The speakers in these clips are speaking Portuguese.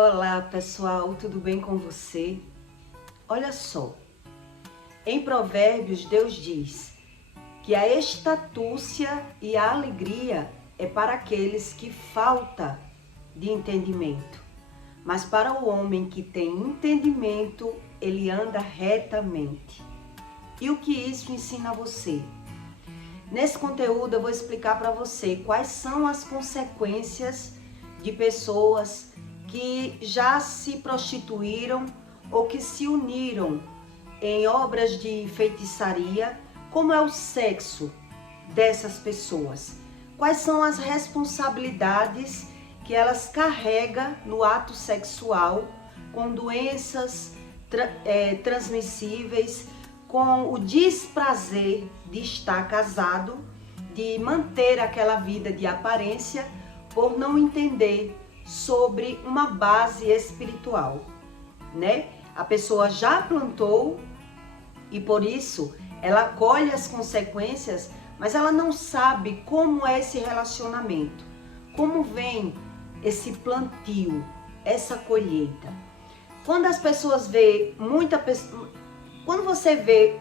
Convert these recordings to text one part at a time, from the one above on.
Olá pessoal, tudo bem com você? Olha só, em Provérbios Deus diz que a estatúcia e a alegria é para aqueles que falta de entendimento, mas para o homem que tem entendimento, ele anda retamente. E o que isso ensina a você? Nesse conteúdo eu vou explicar para você quais são as consequências de pessoas que já se prostituíram ou que se uniram em obras de feitiçaria. Como é o sexo dessas pessoas? Quais são as responsabilidades que elas carregam no ato sexual, com doenças transmissíveis, com o desprazer de estar casado, de manter aquela vida de aparência por não entender sobre uma base espiritual, né? A pessoa já plantou e por isso ela colhe as consequências, mas ela não sabe como é esse relacionamento, como vem esse plantio, essa colheita. Quando as pessoas quando você vê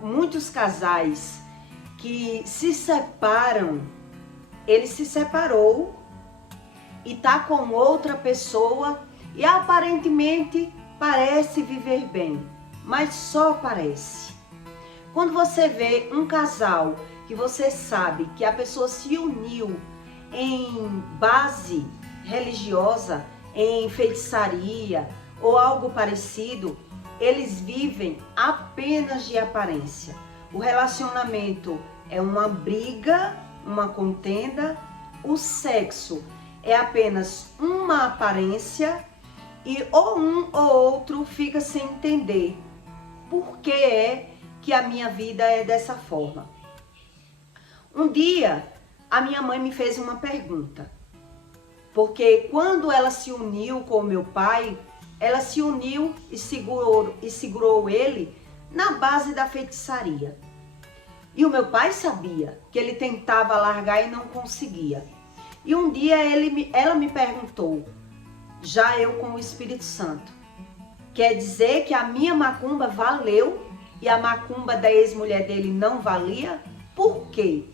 muitos casais que se separam, ele se separou e tá com outra pessoa e aparentemente parece viver bem, mas só parece. Quando você vê um casal que você sabe que a pessoa se uniu em base religiosa, em feitiçaria ou algo parecido, eles vivem apenas de aparência. O relacionamento é uma briga, uma contenda, o sexo é apenas uma aparência e ou um ou outro fica sem entender por que é que a minha vida é dessa forma. Um dia a minha mãe me fez uma pergunta, porque quando ela se uniu com o meu pai, ela se uniu e segurou ele na base da feitiçaria. E o meu pai sabia que ele tentava largar e não conseguia. E um dia ela me perguntou, já eu com o Espírito Santo, quer dizer que a minha macumba valeu e a macumba da ex-mulher dele não valia? Por quê?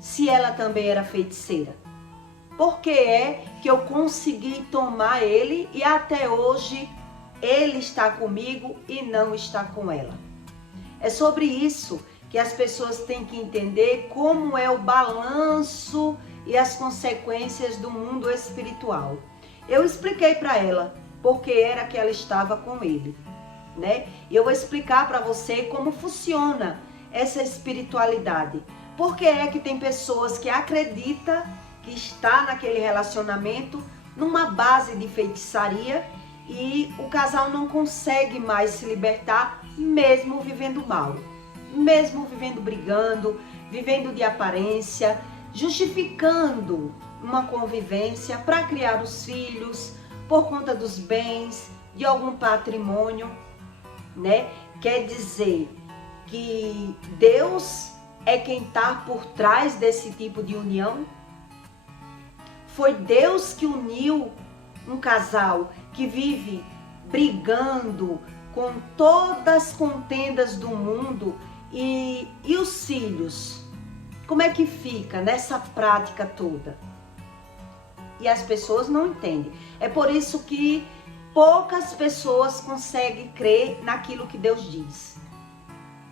Se ela também era feiticeira. Por que é que eu consegui tomar ele e até hoje ele está comigo e não está com ela? É sobre isso que as pessoas têm que entender como é o balanço e as consequências do mundo espiritual. Eu expliquei para ela porque era que ela estava com ele, né? E eu vou explicar para você como funciona essa espiritualidade. Por que é que tem pessoas que acreditam que está naquele relacionamento numa base de feitiçaria e o casal não consegue mais se libertar, mesmo vivendo mal, mesmo vivendo brigando, vivendo de aparência, justificando uma convivência para criar os filhos por conta dos bens, de algum patrimônio, né? Quer dizer que Deus é quem está por trás desse tipo de união? Foi Deus que uniu um casal que vive brigando com todas as contendas do mundo e os filhos? Como é que fica nessa prática toda? E as pessoas não entendem. É por isso que poucas pessoas conseguem crer naquilo que Deus diz.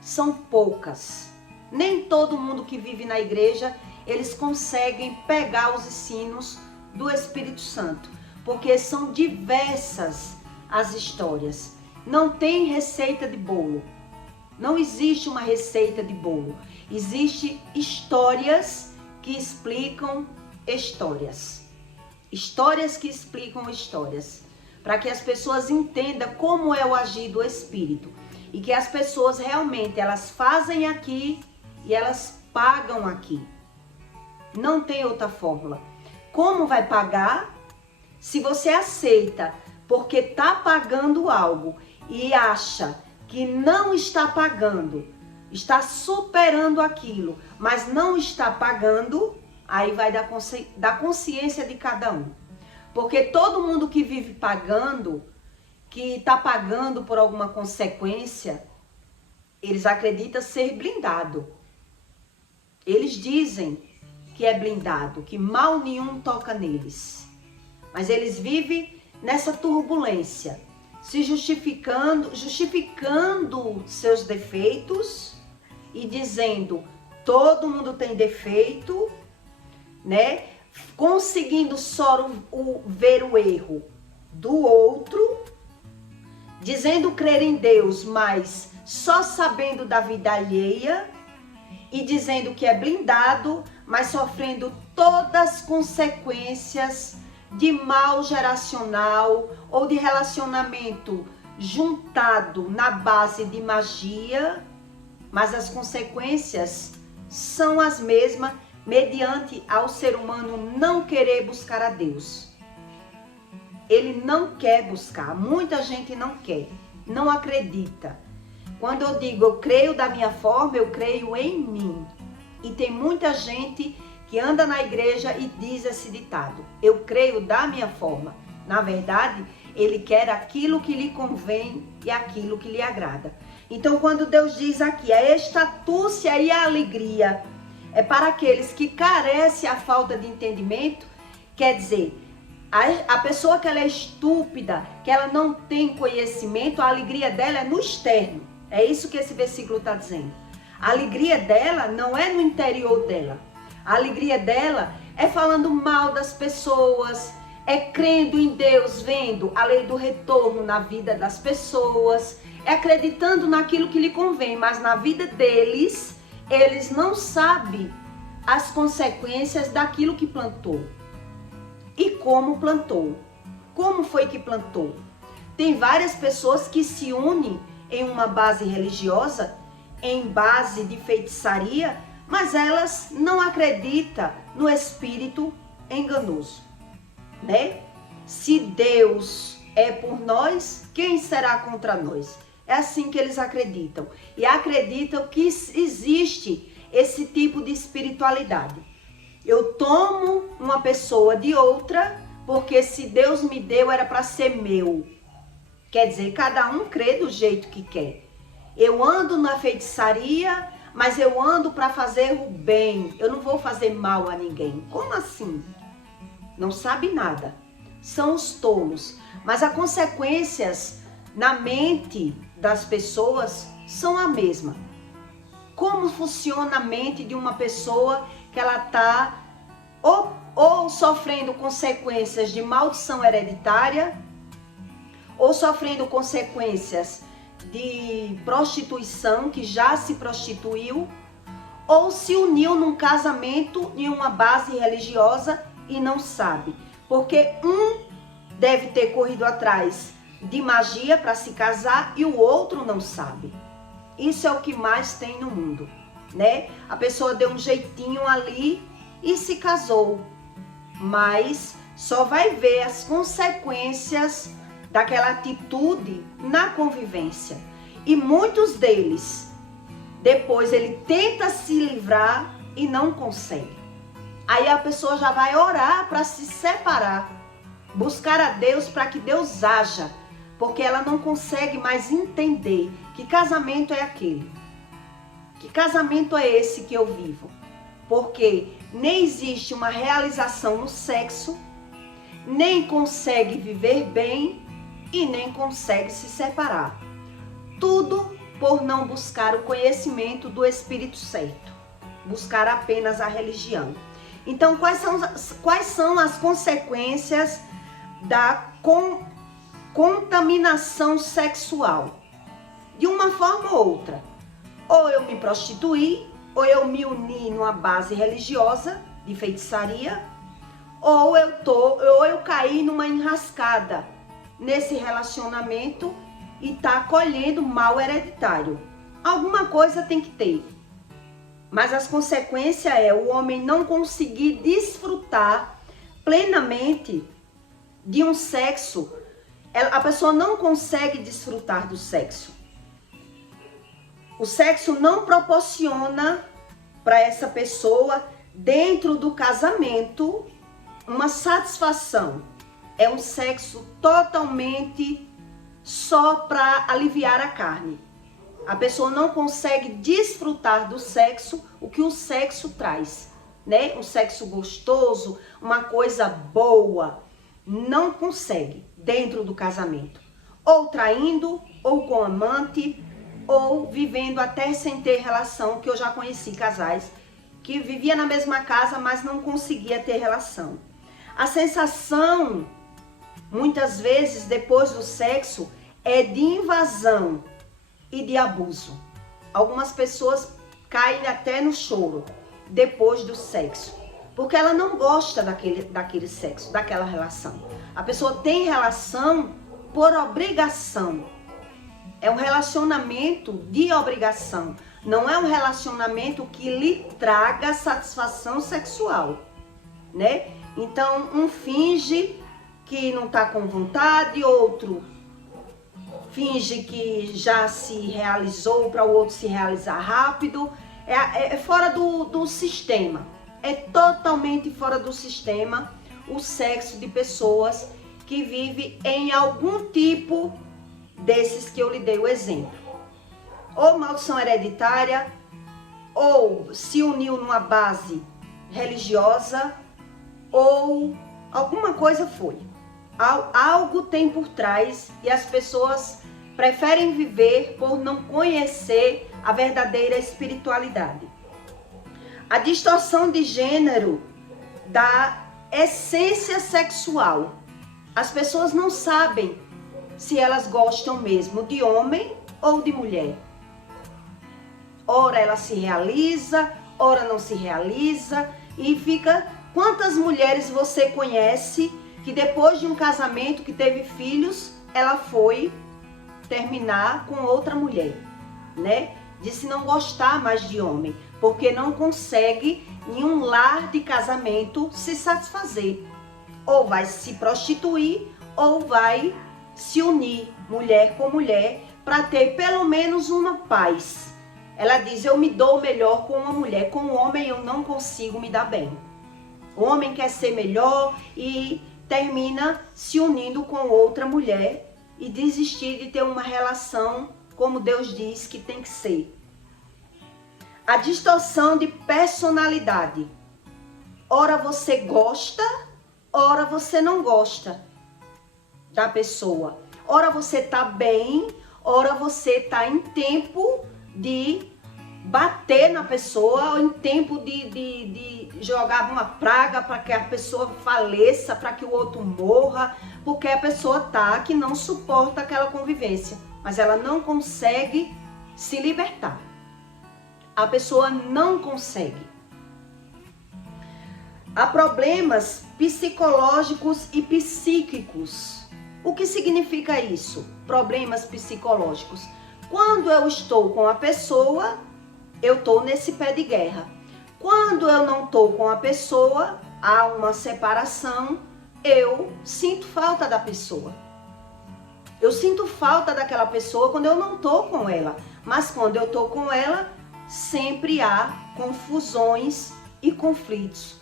São poucas. Nem todo mundo que vive na igreja, eles conseguem pegar os ensinos do Espírito Santo, porque são diversas as histórias. Não tem receita de bolo. Não existe uma receita de bolo. Existem histórias que explicam histórias. Histórias que explicam histórias. Para que as pessoas entendam como é o agir do Espírito. E que as pessoas realmente, elas fazem aqui e elas pagam aqui. Não tem outra fórmula. Como vai pagar? Se você aceita porque está pagando algo e acha que não está pagando, está superando aquilo, mas não está pagando, aí vai da consciência de cada um. Porque todo mundo que vive pagando, que está pagando por alguma consequência, eles acreditam ser blindado. Eles dizem que é blindado, que mal nenhum toca neles. Mas eles vivem nessa turbulência, se justificando seus defeitos e dizendo, todo mundo tem defeito, né? Conseguindo só ver o erro do outro, dizendo crer em Deus, mas só sabendo da vida alheia, e dizendo que é blindado, mas sofrendo todas as consequências de mal geracional ou de relacionamento juntado na base de magia, mas as consequências são as mesmas mediante ao ser humano não querer buscar a Deus. Ele não quer buscar, muita gente não quer, não acredita. Quando eu digo eu creio da minha forma, eu creio em mim. E tem muita gente que anda na igreja e diz esse ditado, eu creio da minha forma. Na verdade, ele quer aquilo que lhe convém e aquilo que lhe agrada. Então, quando Deus diz aqui, a estatúcia e a alegria é para aqueles que carecem a falta de entendimento, quer dizer, a pessoa que ela é estúpida, que ela não tem conhecimento, a alegria dela é no externo. É isso que esse versículo está dizendo. A alegria dela não é no interior dela. A alegria dela é falando mal das pessoas, é crendo em Deus, vendo a lei do retorno na vida das pessoas, é acreditando naquilo que lhe convém, mas na vida deles, eles não sabem as consequências daquilo que plantou. E como plantou? Como foi que plantou? Tem várias pessoas que se unem em uma base religiosa, em base de feitiçaria, mas elas não acreditam no espírito enganoso, né? Se Deus é por nós, quem será contra nós? É assim que eles acreditam. E acreditam que existe esse tipo de espiritualidade. Eu tomo uma pessoa de outra, porque se Deus me deu era para ser meu. Quer dizer, cada um crê do jeito que quer. Eu ando na feitiçaria, mas eu ando para fazer o bem. Eu não vou fazer mal a ninguém. Como assim? Não sabe nada. São os tolos. Mas as consequências na mente das pessoas são a mesma. Como funciona a mente de uma pessoa que ela está ou sofrendo consequências de maldição hereditária, ou sofrendo consequências de prostituição, que já se prostituiu, ou se uniu num casamento em uma base religiosa e não sabe. Porque um deve ter corrido atrás de magia para se casar e o outro não sabe. Isso é o que mais tem no mundo, né? A pessoa deu um jeitinho ali e se casou, mas só vai ver as consequências daquela atitude na convivência. E muitos deles, depois ele tenta se livrar e não consegue. Aí a pessoa já vai orar para se separar, buscar a Deus para que Deus haja, porque ela não consegue mais entender que casamento é aquele. Que casamento é esse que eu vivo? Porque nem existe uma realização no sexo, nem consegue viver bem e nem consegue se separar. Tudo por não buscar o conhecimento do Espírito certo, buscar apenas a religião. Então, quais são as consequências da contaminação sexual? De uma forma ou outra. Ou eu me prostituí, ou eu me uni numa base religiosa de feitiçaria, ou eu caí numa enrascada nesse relacionamento e tá colhendo mal hereditário. Alguma coisa tem que ter. Mas as consequências é o homem não conseguir desfrutar plenamente de um sexo. A pessoa não consegue desfrutar do sexo. O sexo não proporciona para essa pessoa, dentro do casamento, uma satisfação. é um sexo totalmente só para aliviar a carne. A pessoa não consegue desfrutar do sexo, o que o sexo traz, né? Um sexo gostoso, uma coisa boa. Não consegue dentro do casamento. Ou traindo, ou com amante, ou vivendo até sem ter relação, que eu já conheci casais que vivia na mesma casa, mas não conseguia ter relação. A sensação, muitas vezes, depois do sexo, é de invasão e de abuso. Algumas pessoas caem até no choro depois do sexo, porque ela não gosta daquele sexo, daquela relação. A pessoa tem relação por obrigação. É um relacionamento de obrigação. Não é um relacionamento que lhe traga satisfação sexual, né? Então, um finge que não tá com vontade, outro finge que já se realizou para o outro se realizar rápido. É fora do sistema. É totalmente fora do sistema o sexo de pessoas que vivem em algum tipo desses que eu lhe dei o exemplo. Ou maldição hereditária, ou se uniu numa base religiosa, ou alguma coisa foi. Algo tem por trás e as pessoas preferem viver por não conhecer a verdadeira espiritualidade. A distorção de gênero da essência sexual. As pessoas não sabem se elas gostam mesmo de homem ou de mulher. Ora ela se realiza, ora não se realiza e fica... Quantas mulheres você conhece que depois de um casamento que teve filhos, ela foi terminar com outra mulher, né? Disse não gostar mais de homem, porque não consegue em um lar de casamento se satisfazer. Ou vai se prostituir, ou vai se unir mulher com mulher para ter pelo menos uma paz. Ela diz, eu me dou melhor com uma mulher, com um homem eu não consigo me dar bem. O homem quer ser melhor e termina se unindo com outra mulher e desistir de ter uma relação como Deus diz que tem que ser. A distorção de personalidade. Ora você gosta, ora você não gosta da pessoa. Ora você tá bem, ora você tá em tempo de bater na pessoa, ou em tempo de jogar uma praga para que a pessoa faleça, para que o outro morra, porque a pessoa tá que não suporta aquela convivência, mas ela não consegue se libertar. A pessoa não consegue. Há problemas psicológicos e psíquicos. O que significa isso? Problemas psicológicos. Quando eu estou com a pessoa, eu estou nesse pé de guerra. Quando eu não estou com a pessoa, há uma separação, eu sinto falta da pessoa. Eu sinto falta daquela pessoa quando eu não estou com ela. Mas quando eu estou com ela, sempre há confusões e conflitos.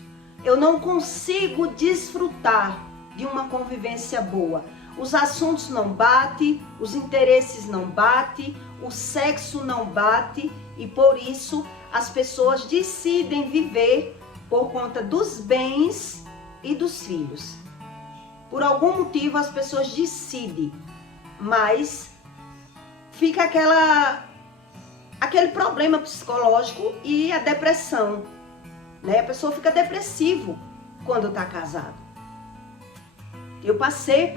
Eu não consigo desfrutar de uma convivência boa. Os assuntos não batem, os interesses não batem, o sexo não bate e por isso as pessoas decidem viver por conta dos bens e dos filhos. Por algum motivo as pessoas decidem, mas fica aquele problema psicológico e a depressão, né? A pessoa fica depressivo quando está casado. Eu passei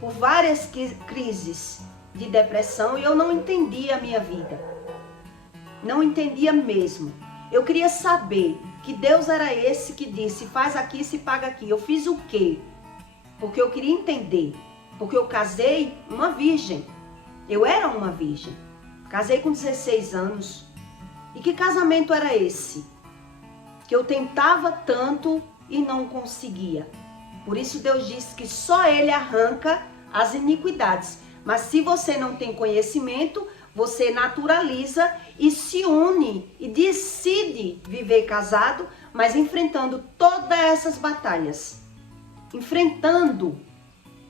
por várias crises de depressão e eu não entendia a minha vida. Não entendia mesmo. Eu queria saber que Deus era esse que disse, faz aqui, se paga aqui. Eu fiz o quê? Porque eu queria entender. Porque eu casei uma virgem. Eu era uma virgem. Casei com 16 anos. E que casamento era esse? Que eu tentava tanto e não conseguia. Por isso Deus disse que só Ele arranca as iniquidades. Mas se você não tem conhecimento, você naturaliza e se une e decide viver casado, mas enfrentando todas essas batalhas. enfrentando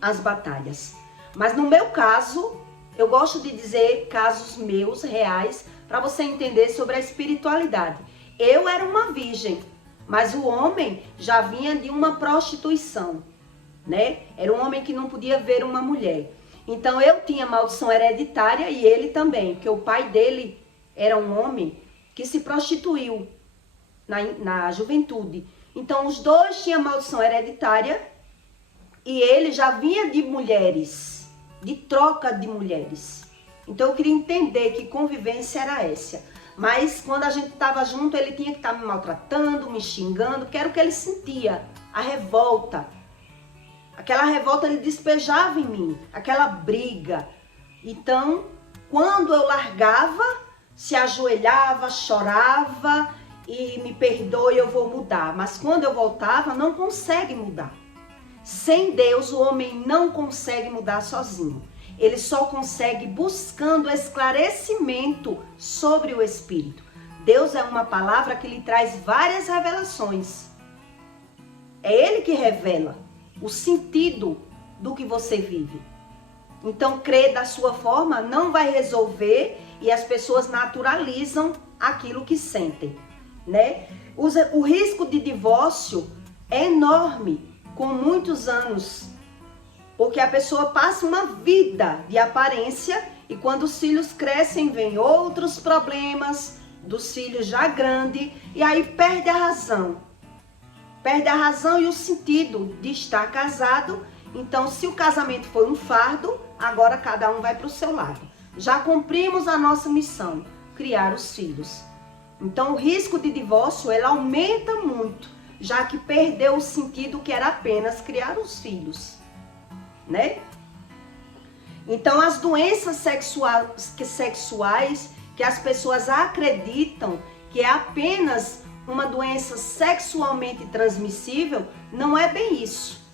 as batalhas. Mas no meu caso, eu gosto de dizer casos meus, reais, para você entender sobre a espiritualidade. Eu era uma virgem, mas o homem já vinha de uma prostituição, né? Era um homem que não podia ver uma mulher. Então eu tinha maldição hereditária e ele também, porque o pai dele era um homem que se prostituiu na juventude. Então os dois tinham maldição hereditária e ele já vinha de mulheres, de troca de mulheres. Então eu queria entender que convivência era essa. Mas quando a gente estava junto, ele tinha que estar me maltratando, me xingando, que era o que ele sentia, a revolta. Aquela revolta ele despejava em mim, aquela briga. Então, quando eu largava, se ajoelhava, chorava e me perdoe, eu vou mudar. Mas quando eu voltava, não consegue mudar. Sem Deus, o homem não consegue mudar sozinho. Ele só consegue buscando esclarecimento sobre o Espírito. Deus é uma palavra que lhe traz várias revelações. É Ele que revela o sentido do que você vive. Então, crer da sua forma não vai resolver e as pessoas naturalizam aquilo que sentem, né? O risco de divórcio é enorme com muitos anos, porque a pessoa passa uma vida de aparência e quando os filhos crescem, vem outros problemas dos filhos já grandes e aí perde a razão. Perde a razão e o sentido de estar casado. Então, se o casamento foi um fardo, agora cada um vai para o seu lado. Já cumprimos a nossa missão, criar os filhos. Então, o risco de divórcio, ele aumenta muito, já que perdeu o sentido que era apenas criar os filhos, né? Então, as doenças sexuais que as pessoas acreditam que é apenas uma doença sexualmente transmissível, não é bem isso.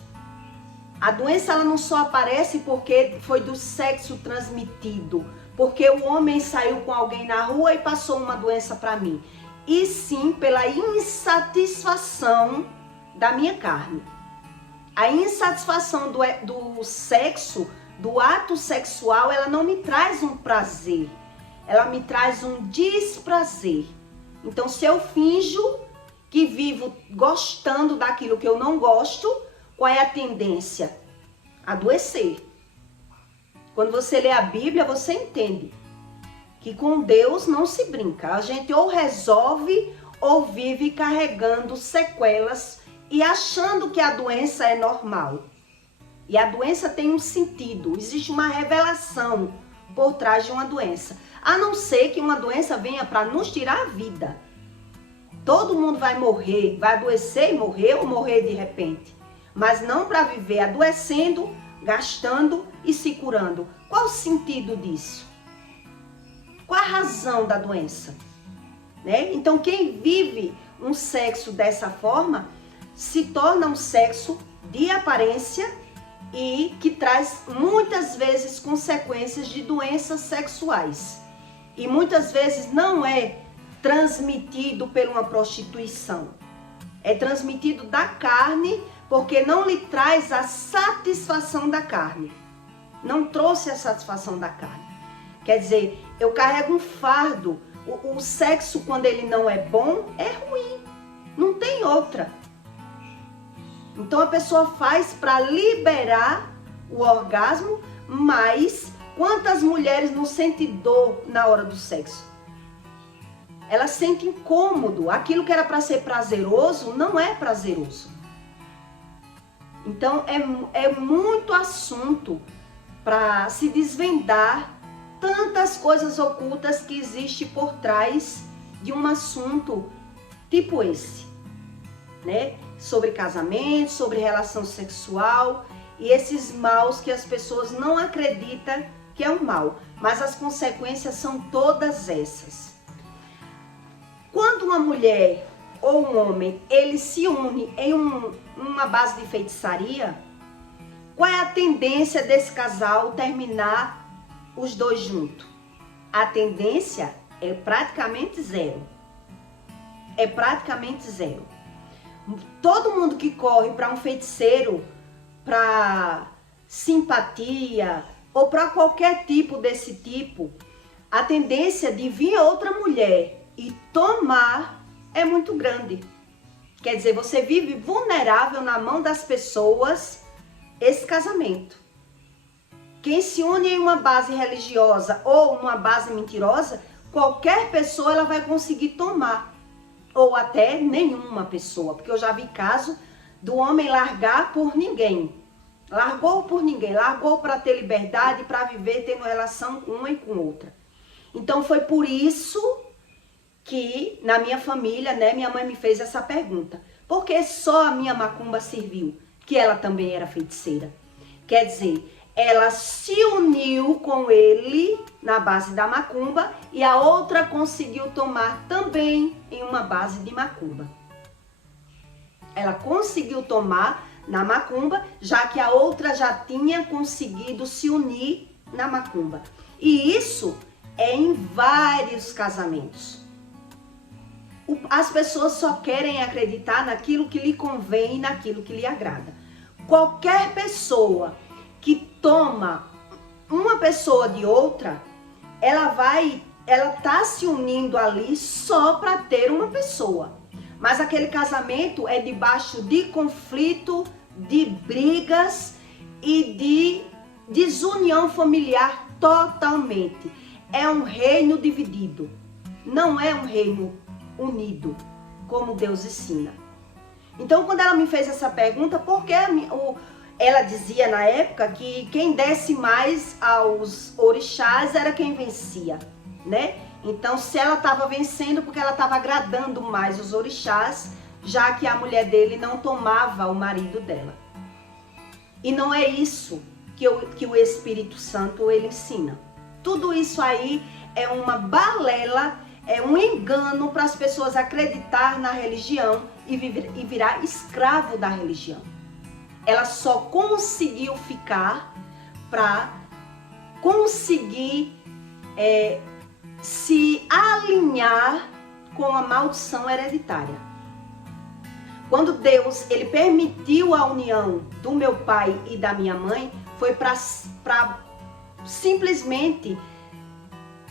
A doença ela não só aparece porque foi do sexo transmitido, porque o homem saiu com alguém na rua e passou uma doença para mim, e sim pela insatisfação da minha carne. A insatisfação do sexo, do ato sexual, ela não me traz um prazer, ela me traz um desprazer. Então, se eu finjo que vivo gostando daquilo que eu não gosto, qual é a tendência? Adoecer. Quando você lê a Bíblia, você entende que com Deus não se brinca. A gente ou resolve ou vive carregando sequelas e achando que a doença é normal. E a doença tem um sentido, existe uma revelação por trás de uma doença. A não ser que uma doença venha para nos tirar a vida. Todo mundo vai morrer, vai adoecer e morrer ou morrer de repente. Mas não para viver adoecendo, gastando e se curando. Qual o sentido disso? Qual a razão da doença? Né? Então quem vive um sexo dessa forma se torna um sexo de aparência e que traz muitas vezes consequências de doenças sexuais. E muitas vezes não é transmitido por uma prostituição. É transmitido da carne, porque não lhe traz a satisfação da carne. Não trouxe a satisfação da carne. Quer dizer, eu carrego um fardo. O sexo, quando ele não é bom, é ruim. Não tem outra. Então a pessoa faz para liberar o orgasmo, mas quantas mulheres não sentem dor na hora do sexo? Elas sentem incômodo. Aquilo que era para ser prazeroso não é prazeroso. Então é muito assunto para se desvendar tantas coisas ocultas que existem por trás de um assunto tipo esse, né? Sobre casamento, sobre relação sexual e esses maus que as pessoas não acreditam que é um mal, mas as consequências são todas essas. Quando uma mulher ou um homem, ele se une em uma base de feitiçaria, qual é a tendência desse casal terminar os dois juntos? A tendência é praticamente zero. É praticamente zero. Todo mundo que corre para um feiticeiro para simpatia ou para qualquer tipo desse tipo, a tendência de vir outra mulher e tomar é muito grande. Quer dizer, você vive vulnerável na mão das pessoas esse casamento. Quem se une em uma base religiosa ou uma base mentirosa, qualquer pessoa ela vai conseguir tomar. Ou até nenhuma pessoa. Porque eu já vi caso do homem largar por ninguém. Largou por ninguém. Largou para ter liberdade, para viver tendo relação com uma e com outra. Então foi por isso que na minha família, né, minha mãe me fez essa pergunta. Por que só a minha macumba serviu? Que ela também era feiticeira. Quer dizer, ela se uniu com ele na base da macumba e a outra conseguiu tomar também em uma base de macumba. Ela conseguiu tomar na macumba, já que a outra já tinha conseguido se unir na macumba. E isso é em vários casamentos. As pessoas só querem acreditar naquilo que lhe convém e naquilo que lhe agrada. Qualquer pessoa que toma uma pessoa de outra, ela tá se unindo ali só para ter uma pessoa. Mas aquele casamento é debaixo de conflito, de brigas e de desunião familiar totalmente. É um reino dividido, não é um reino unido, como Deus ensina. Então, quando ela me fez essa pergunta, por que ela dizia na época que quem desse mais aos orixás era quem vencia, né? Então, se ela estava vencendo, porque ela estava agradando mais os orixás, já que a mulher dele não tomava o marido dela. E não é isso que o Espírito Santo ele ensina. Tudo isso aí é uma balela, é um engano para as pessoas acreditar na religião e virar escravo da religião. Ela só conseguiu ficar para conseguir se alinhar com a maldição hereditária. Quando Deus ele permitiu a união do meu pai e da minha mãe, foi para simplesmente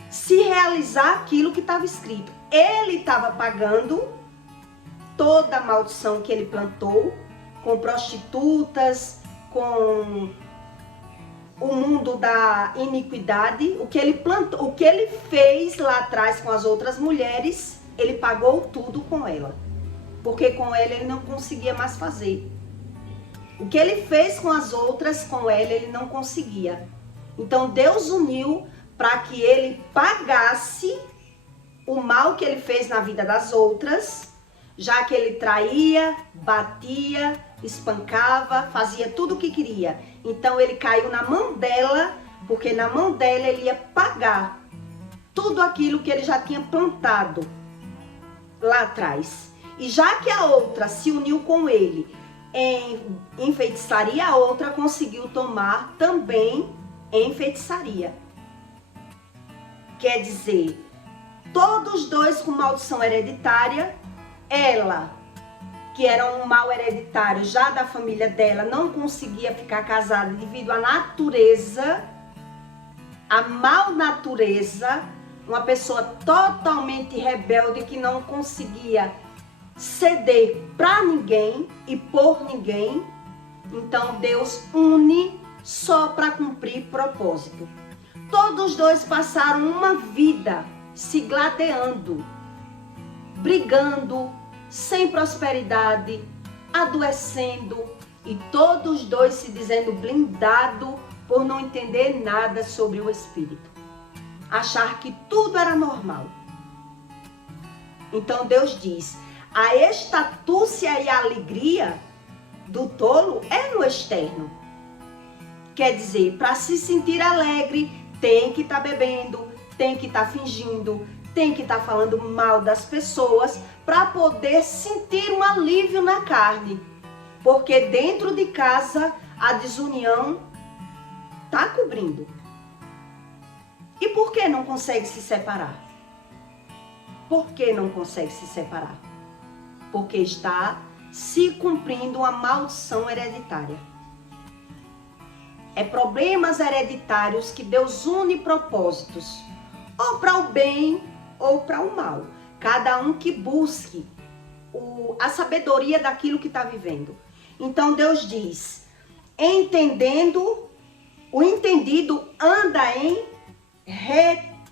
se realizar aquilo que estava escrito. Ele estava pagando toda a maldição que ele plantou, com prostitutas, com o mundo da iniquidade, o que ele plantou, o que ele fez lá atrás com as outras mulheres, ele pagou tudo com ela. Porque com ela ele não conseguia mais fazer. O que ele fez com as outras, com ela ele não conseguia. Então Deus uniu para que ele pagasse o mal que ele fez na vida das outras, já que ele traía, batia, espancava, fazia tudo o que queria. Então ele caiu na mão dela, porque na mão dela ele ia pagar tudo aquilo que ele já tinha plantado lá atrás. E já que a outra se uniu com ele em feitiçaria, a outra conseguiu tomar também em feitiçaria. Quer dizer, todos dois com maldição hereditária. Ela, que era um mal hereditário já da família dela, não conseguia ficar casada devido à natureza, a mal natureza, uma pessoa totalmente rebelde que não conseguia ceder para ninguém e por ninguém. Então Deus une só para cumprir propósito. Todos dois passaram uma vida se gladiando, brigando, sem prosperidade, adoecendo e todos dois se dizendo blindado por não entender nada sobre o Espírito. Achar que tudo era normal. Então Deus diz, a estatúcia e a alegria do tolo é no externo. Quer dizer, para se sentir alegre, tem que estar bebendo, tem que estar fingindo, tem que estar falando mal das pessoas para poder sentir um alívio na carne. Porque dentro de casa a desunião está cobrindo. E por que não consegue se separar? Por que não consegue se separar? Porque está se cumprindo uma maldição hereditária. É problemas hereditários que Deus une propósitos, ou para o bem ou para o mal. Cada um que busque a sabedoria daquilo que está vivendo. Então Deus diz, entendendo, o entendido anda em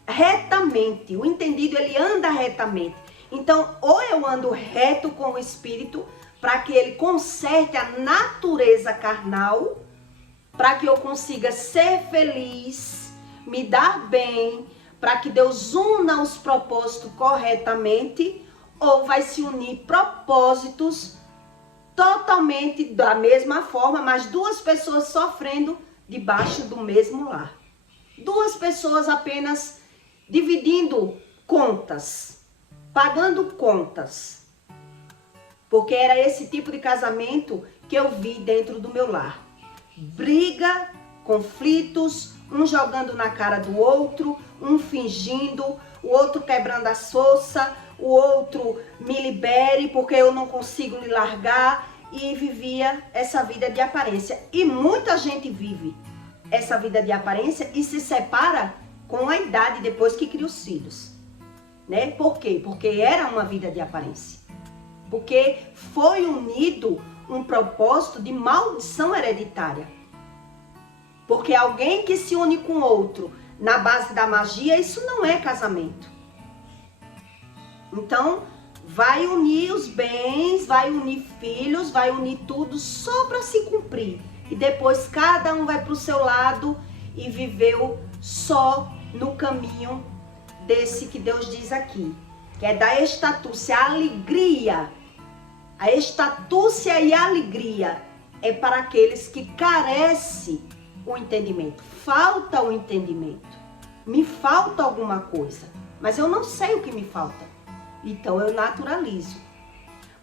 retamente. O entendido, ele anda retamente. Então, ou eu ando reto com o Espírito, para que ele conserte a natureza carnal, para que eu consiga ser feliz, me dar bem, para que Deus una os propósitos corretamente, ou vai se unir propósitos totalmente da mesma forma, mas duas pessoas sofrendo debaixo do mesmo lar. Duas pessoas apenas dividindo contas, pagando contas. Porque era esse tipo de casamento que eu vi dentro do meu lar. Briga, conflitos, um jogando na cara do outro, um fingindo, o outro quebrando a forças, o outro me libere porque eu não consigo lhe largar, e vivia essa vida de aparência. E muita gente vive essa vida de aparência e se separa com a idade depois que cria os filhos. Né? Por quê? Porque era uma vida de aparência. Porque foi unido um propósito de maldição hereditária. Porque alguém que se une com outro na base da magia, isso não é casamento. Então, vai unir os bens, vai unir filhos, vai unir tudo só para se cumprir. E depois cada um vai para o seu lado e viveu só no caminho desse que Deus diz aqui. Que é da estatúcia, a alegria. A estatúcia e a alegria é para aqueles que carecem o entendimento. Falta o entendimento. Me falta alguma coisa, mas eu não sei o que me falta. Então eu naturalizo.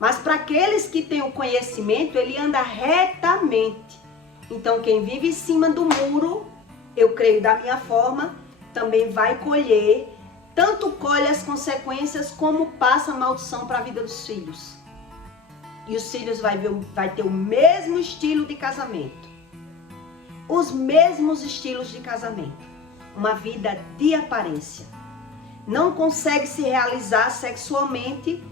Mas para aqueles que têm o conhecimento, ele anda retamente. Então quem vive em cima do muro, eu creio da minha forma, também vai colher, tanto colhe as consequências como passa a maldição para a vida dos filhos. E os filhos vai ter o mesmo estilo de casamento. Os mesmos estilos de casamento. Uma vida de aparência. Não consegue se realizar sexualmente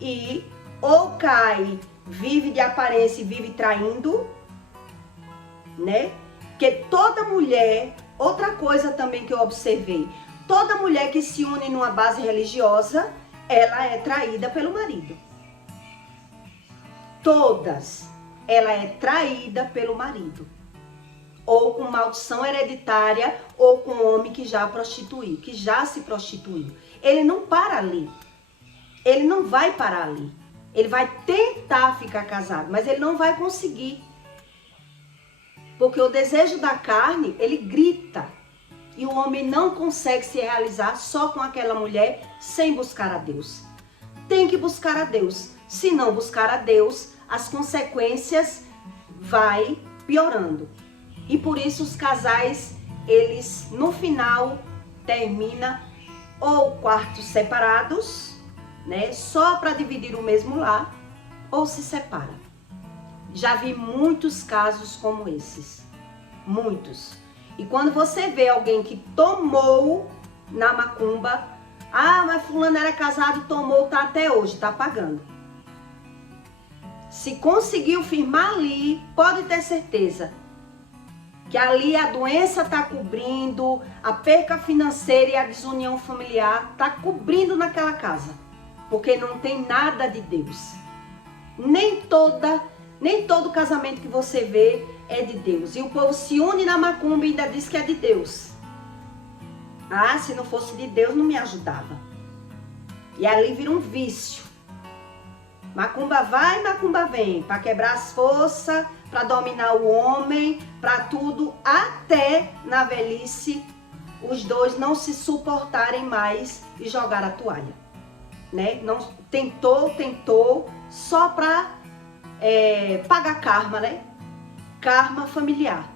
e ou cai, vive de aparência e vive traindo, né? Porque toda mulher, outra coisa também que eu observei, toda mulher que se une numa base religiosa, ela é traída pelo marido. Todas, ela é traída pelo marido. Ou com maldição hereditária, ou com um homem que já prostituiu, que já se prostituiu. Ele não para ali. Ele não vai parar ali. Ele vai tentar ficar casado, mas ele não vai conseguir. Porque o desejo da carne, ele grita. E o homem não consegue se realizar só com aquela mulher sem buscar a Deus. Tem que buscar a Deus. Se não buscar a Deus, as consequências vai piorando. E por isso os casais, eles no final terminam ou quartos separados, né, só para dividir o mesmo lar, ou se separam. Já vi muitos casos como esses, muitos. E quando você vê alguém que tomou na macumba, mas fulano era casado, tomou, tá até hoje, tá pagando. Se conseguiu firmar ali, pode ter certeza que ali a doença está cobrindo, a perca financeira e a desunião familiar está cobrindo naquela casa. Porque não tem nada de Deus. Nem todo casamento que você vê é de Deus. E o povo se une na macumba e ainda diz que é de Deus. Se não fosse de Deus não me ajudava. E ali vira um vício. Macumba vai, macumba vem, para quebrar as forças, para dominar o homem, para tudo, até na velhice os dois não se suportarem mais e jogar a toalha. Né? Não, tentou, só para pagar karma, né? Karma familiar.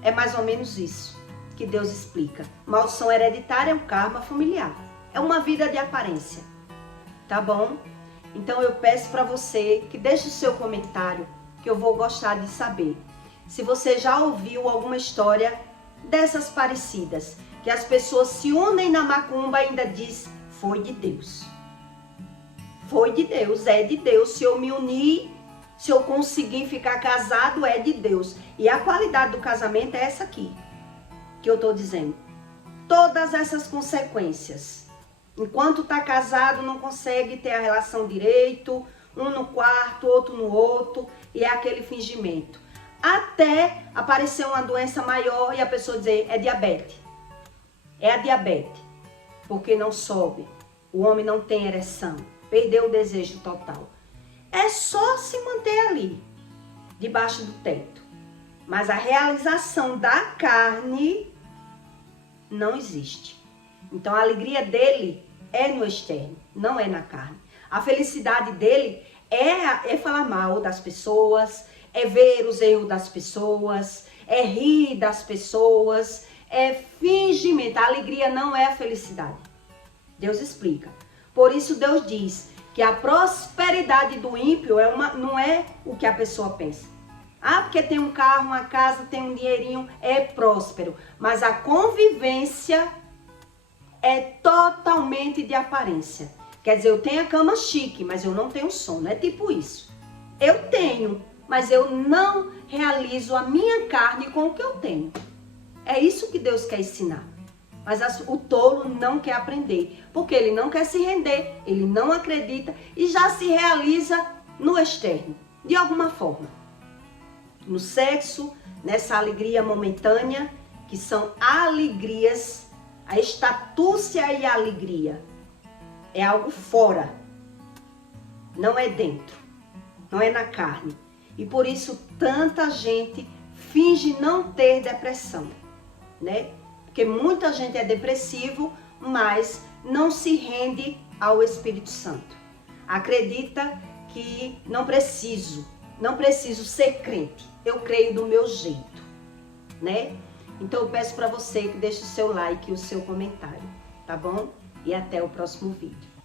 É mais ou menos isso que Deus explica. Maldição hereditária é um karma familiar. É uma vida de aparência. Tá bom? Então eu peço para você que deixe o seu comentário, que eu vou gostar de saber. se você já ouviu alguma história dessas parecidas, que as pessoas se unem na macumba e ainda diz, foi de Deus. Foi de Deus, é de Deus. Se eu me unir, se eu conseguir ficar casado, é de Deus. E a qualidade do casamento é essa aqui, que eu estou dizendo. Todas essas consequências. Enquanto está casado, não consegue ter a relação direito, um no quarto, outro no outro, e é aquele fingimento. Até aparecer uma doença maior e a pessoa dizer, é diabetes. É a diabetes, porque não sobe, o homem não tem ereção, perdeu o desejo total. É só se manter ali, debaixo do teto. Mas a realização da carne não existe. Então a alegria dele é no externo, não é na carne. A felicidade dele é falar mal das pessoas, é ver os erros das pessoas, é rir das pessoas, é fingimento. A alegria não é a felicidade. Deus explica. Por isso Deus diz que a prosperidade do ímpio não é o que a pessoa pensa. Ah, porque tem um carro, uma casa, tem um dinheirinho, é próspero. Mas a convivência é totalmente de aparência. Quer dizer, eu tenho a cama chique, mas eu não tenho sono. É tipo isso. Eu tenho, mas eu não realizo a minha carne com o que eu tenho. É isso que Deus quer ensinar. Mas o tolo não quer aprender, porque ele não quer se render, ele não acredita e já se realiza no externo, de alguma forma. No sexo, nessa alegria momentânea, que são alegrias, a estatúcia e a alegria. É algo fora, não é dentro, não é na carne. E por isso tanta gente finge não ter depressão, né? Porque muita gente é depressivo, mas não se rende ao Espírito Santo. Acredita que não preciso ser crente. Eu creio do meu jeito, né? Então eu peço para você que deixe o seu like e o seu comentário, tá bom? E até o próximo vídeo.